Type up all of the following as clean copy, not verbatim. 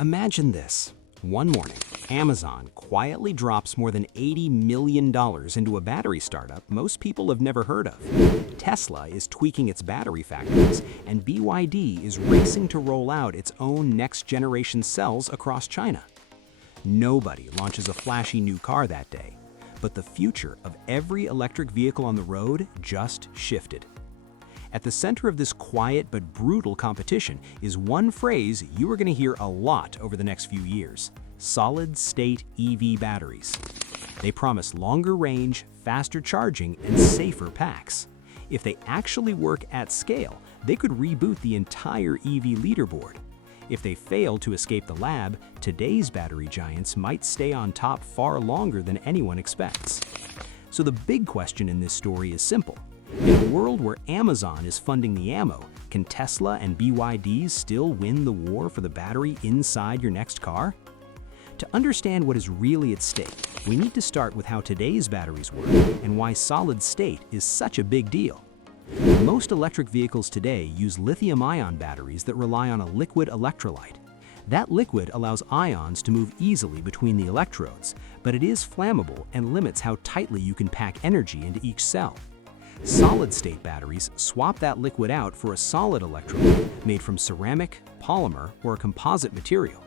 Imagine this. One morning, Amazon quietly drops more than $80 million into a battery startup most people have never heard of. Tesla is tweaking its battery factories, and BYD is racing to roll out its own next-generation cells across China. Nobody launches a flashy new car that day, but the future of every electric vehicle on the road just shifted. At the center of this quiet but brutal competition is one phrase you are going to hear a lot over the next few years: solid-state EV batteries. They promise longer range, faster charging, and safer packs. If they actually work at scale, they could reboot the entire EV leaderboard. If they fail to escape the lab, today's battery giants might stay on top far longer than anyone expects. So the big question in this story is simple. In a world where Amazon is funding the ammo, can Tesla and BYD still win the war for the battery inside your next car? To understand what is really at stake, we need to start with how today's batteries work and why solid state is such a big deal. Most electric vehicles today use lithium-ion batteries that rely on a liquid electrolyte. That liquid allows ions to move easily between the electrodes, but it is flammable and limits how tightly you can pack energy into each cell. Solid-state batteries swap that liquid out for a solid electrolyte made from ceramic, polymer, or a composite material.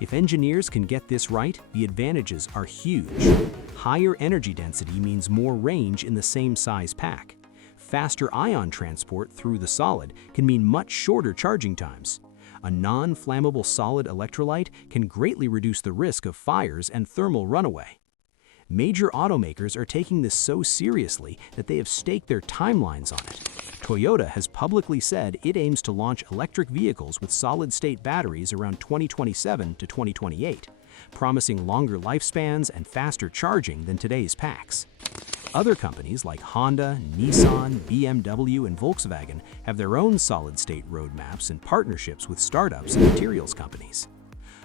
If engineers can get this right, the advantages are huge. Higher energy density means more range in the same size pack. Faster ion transport through the solid can mean much shorter charging times. A non-flammable solid electrolyte can greatly reduce the risk of fires and thermal runaway. Major automakers are taking this so seriously that they have staked their timelines on it. Toyota has publicly said it aims to launch electric vehicles with solid-state batteries around 2027 to 2028, promising longer lifespans and faster charging than today's packs. Other companies like Honda, Nissan, BMW, and Volkswagen have their own solid-state roadmaps and partnerships with startups and materials companies.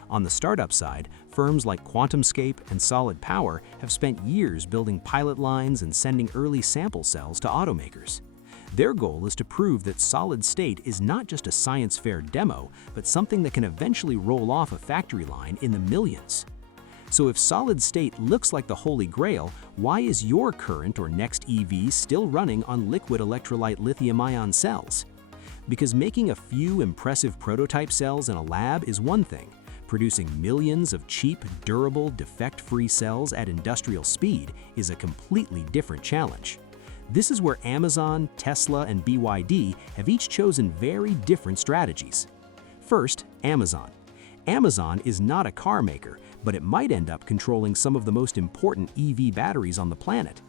On the startup side, firms like QuantumScape and Solid Power have spent years building pilot lines and sending early sample cells to automakers. Their goal is to prove that solid state is not just a science fair demo, but something that can eventually roll off a factory line in the millions. So if solid state looks like the holy grail, why is your current or next EV still running on liquid electrolyte lithium-ion cells? Because making a few impressive prototype cells in a lab is one thing. Producing millions of cheap, durable, defect-free cells at industrial speed is a completely different challenge. This is where Amazon, Tesla, and BYD have each chosen very different strategies. First, Amazon. Amazon is not a car maker, but it might end up controlling some of the most important EV batteries on the planet.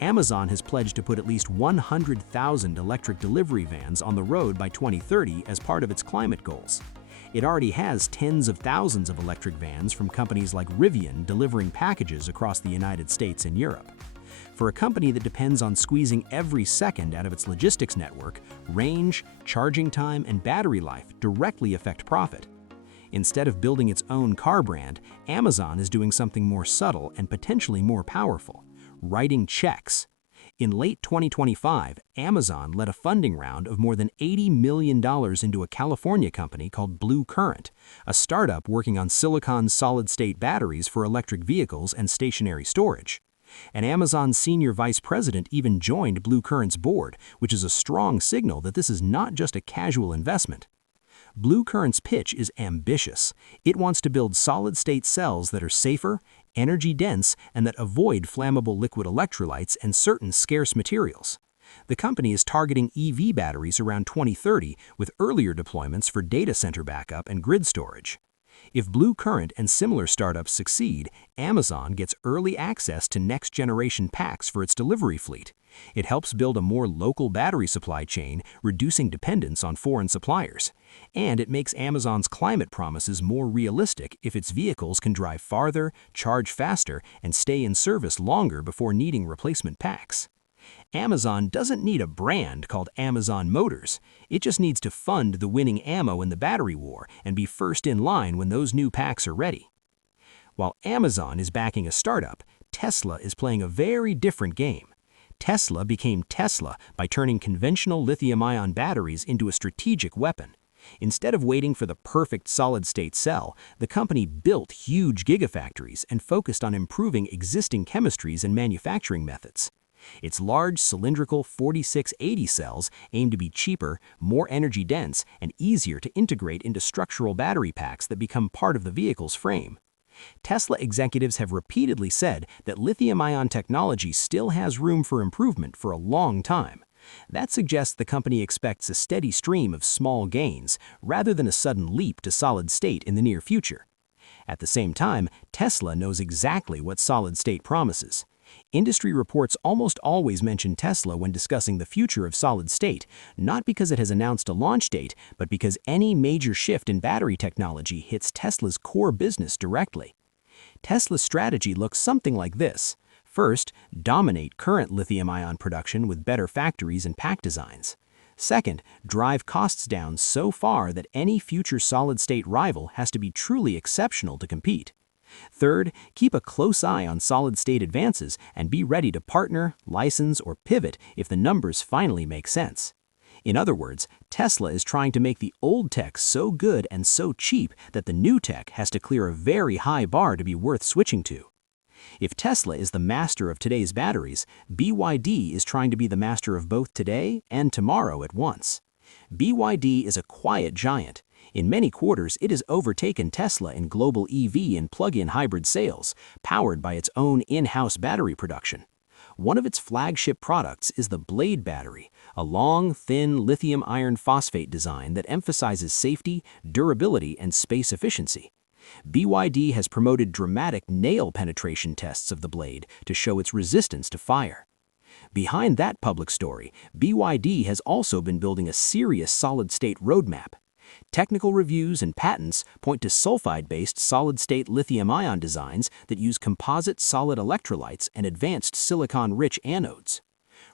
Amazon has pledged to put at least 100,000 electric delivery vans on the road by 2030 as part of its climate goals. It already has tens of thousands of electric vans from companies like Rivian delivering packages across the United States and Europe. For a company that depends on squeezing every second out of its logistics network, range, charging time, and battery life directly affect profit. Instead of building its own car brand, Amazon is doing something more subtle and potentially more powerful: writing checks. In late 2025, Amazon led a funding round of more than $80 million into a California company called Blue Current, a startup working on silicon solid-state batteries for electric vehicles and stationary storage. And Amazon's senior vice president even joined Blue Current's board, which is a strong signal that this is not just a casual investment. Blue Current's pitch is ambitious. It wants to build solid-state cells that are safer, energy-dense, and that avoid flammable liquid electrolytes and certain scarce materials. The company is targeting EV batteries around 2030, with earlier deployments for data center backup and grid storage. If Blue Current and similar startups succeed, Amazon gets early access to next-generation packs for its delivery fleet. It helps build a more local battery supply chain, reducing dependence on foreign suppliers. And it makes Amazon's climate promises more realistic if its vehicles can drive farther, charge faster, and stay in service longer before needing replacement packs. Amazon doesn't need a brand called Amazon Motors. It just needs to fund the winning ammo in the battery war and be first in line when those new packs are ready. While Amazon is backing a startup, Tesla is playing a very different game. Tesla became Tesla by turning conventional lithium-ion batteries into a strategic weapon. Instead of waiting for the perfect solid-state cell, the company built huge gigafactories and focused on improving existing chemistries and manufacturing methods. Its large cylindrical 4680 cells aim to be cheaper, more energy-dense, and easier to integrate into structural battery packs that become part of the vehicle's frame. Tesla executives have repeatedly said that lithium-ion technology still has room for improvement for a long time. That suggests the company expects a steady stream of small gains rather than a sudden leap to solid state in the near future. At the same time, Tesla knows exactly what solid state promises. Industry reports almost always mention Tesla when discussing the future of solid state, not because it has announced a launch date, but because any major shift in battery technology hits Tesla's core business directly. Tesla's strategy looks something like this. First, dominate current lithium-ion production with better factories and pack designs. Second, drive costs down so far that any future solid-state rival has to be truly exceptional to compete. Third, keep a close eye on solid-state advances and be ready to partner, license, or pivot if the numbers finally make sense. In other words, Tesla is trying to make the old tech so good and so cheap that the new tech has to clear a very high bar to be worth switching to. If Tesla is the master of today's batteries, BYD is trying to be the master of both today and tomorrow at once. BYD is a quiet giant. In many quarters, it has overtaken Tesla in global EV and plug-in hybrid sales, powered by its own in-house battery production. One of its flagship products is the Blade battery, a long, thin lithium iron phosphate design that emphasizes safety, durability, and space efficiency. BYD has promoted dramatic nail penetration tests of the Blade to show its resistance to fire. Behind that public story, BYD has also been building a serious solid-state roadmap. Technical reviews and patents point to sulfide-based solid-state lithium-ion designs that use composite solid electrolytes and advanced silicon-rich anodes.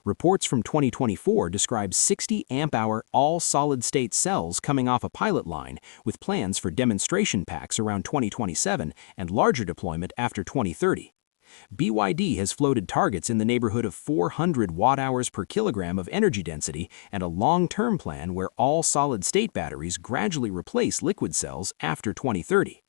Reports from 2024 describe 60 amp-hour all-solid-state cells coming off a pilot line, with plans for demonstration packs around 2027 and larger deployment after 2030. BYD has floated targets in the neighborhood of 400 watt-hours per kilogram of energy density and a long-term plan where all solid-state batteries gradually replace liquid cells after 2030.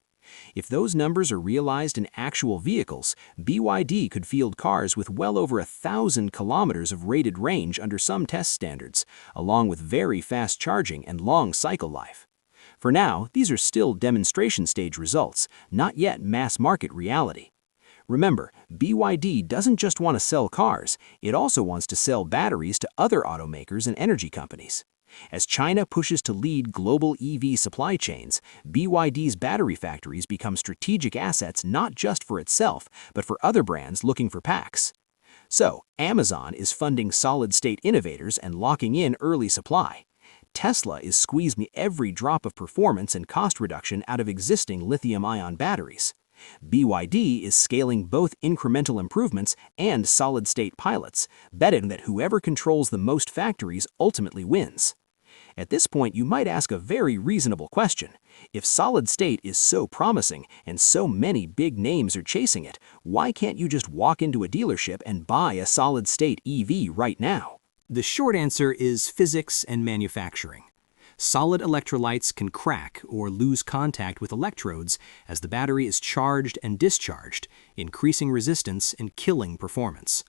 If those numbers are realized in actual vehicles, BYD could field cars with well over 1,000 kilometers of rated range under some test standards, along with very fast charging and long cycle life. For now, these are still demonstration stage results, not yet mass market reality. Remember, BYD doesn't just want to sell cars, it also wants to sell batteries to other automakers and energy companies. As China pushes to lead global EV supply chains, BYD's battery factories become strategic assets not just for itself, but for other brands looking for packs. So, Amazon is funding solid-state innovators and locking in early supply. Tesla is squeezing every drop of performance and cost reduction out of existing lithium-ion batteries. BYD is scaling both incremental improvements and solid-state pilots, betting that whoever controls the most factories ultimately wins. At this point, you might ask a very reasonable question. If solid-state is so promising and so many big names are chasing it, why can't you just walk into a dealership and buy a solid-state EV right now? The short answer is physics and manufacturing. Solid electrolytes can crack or lose contact with electrodes as the battery is charged and discharged, increasing resistance and killing performance.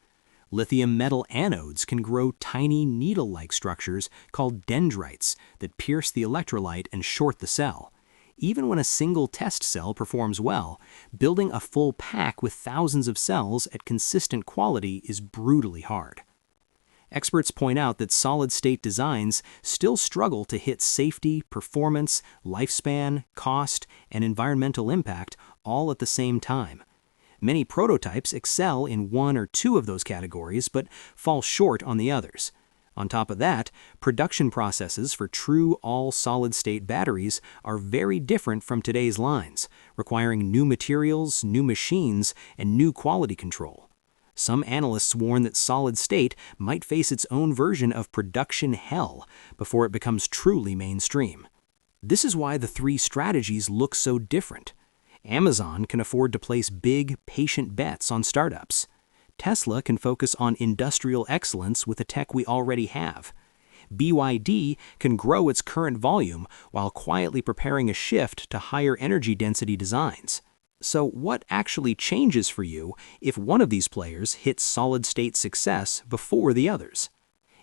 Lithium metal anodes can grow tiny needle-like structures called dendrites that pierce the electrolyte and short the cell. Even when a single test cell performs well, building a full pack with thousands of cells at consistent quality is brutally hard. Experts point out that solid-state designs still struggle to hit safety, performance, lifespan, cost, and environmental impact all at the same time. Many prototypes excel in one or two of those categories but fall short on the others. On top of that, production processes for true all-solid-state batteries are very different from today's lines, requiring new materials, new machines, and new quality control. Some analysts warn that solid-state might face its own version of production hell before it becomes truly mainstream. This is why the three strategies look so different. Amazon can afford to place big, patient bets on startups. Tesla can focus on industrial excellence with the tech we already have. BYD can grow its current volume while quietly preparing a shift to higher energy density designs. So what actually changes for you if one of these players hits solid-state success before the others?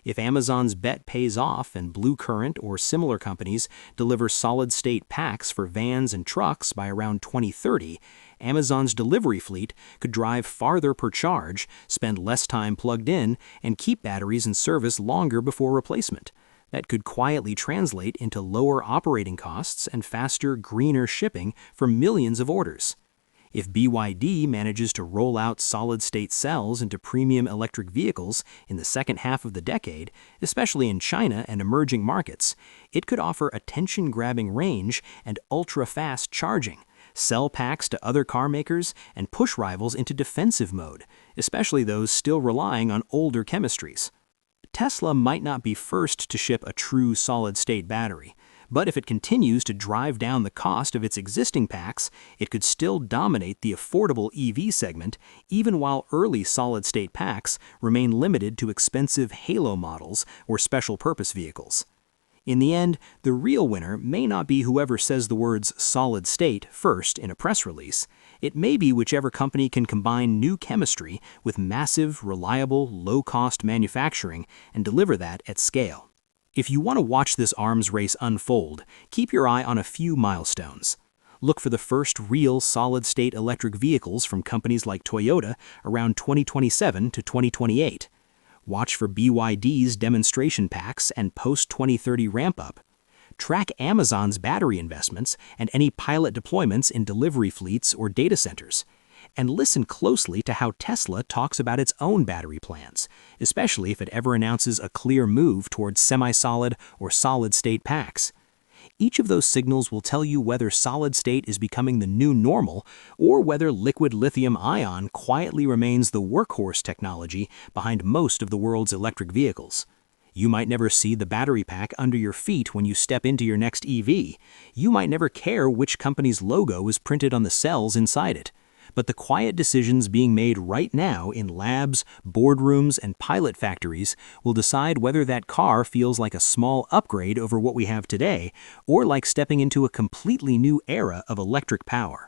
If Amazon's bet pays off and Blue Current or similar companies deliver solid-state packs for vans and trucks by around 2030, Amazon's delivery fleet could drive farther per charge, spend less time plugged in, and keep batteries in service longer before replacement. That could quietly translate into lower operating costs and faster, greener shipping for millions of orders. If BYD manages to roll out solid-state cells into premium electric vehicles in the second half of the decade, especially in China and emerging markets, it could offer attention-grabbing range and ultra-fast charging, sell packs to other car makers, and push rivals into defensive mode, especially those still relying on older chemistries. Tesla might not be first to ship a true solid-state battery, but if it continues to drive down the cost of its existing packs, it could still dominate the affordable EV segment, even while early solid-state packs remain limited to expensive halo models or special-purpose vehicles. In the end, the real winner may not be whoever says the words solid state first in a press release. It may be whichever company can combine new chemistry with massive, reliable, low-cost manufacturing and deliver that at scale. If you want to watch this arms race unfold, keep your eye on a few milestones. Look for the first real solid-state electric vehicles from companies like Toyota around 2027 to 2028. Watch for BYD's demonstration packs and post-2030 ramp-up. Track Amazon's battery investments and any pilot deployments in delivery fleets or data centers. And listen closely to how Tesla talks about its own battery plans, especially if it ever announces a clear move towards semi-solid or solid-state packs. Each of those signals will tell you whether solid-state is becoming the new normal or whether liquid lithium-ion quietly remains the workhorse technology behind most of the world's electric vehicles. You might never see the battery pack under your feet when you step into your next EV. You might never care which company's logo is printed on the cells inside it. But the quiet decisions being made right now in labs, boardrooms, and pilot factories will decide whether that car feels like a small upgrade over what we have today or like stepping into a completely new era of electric power.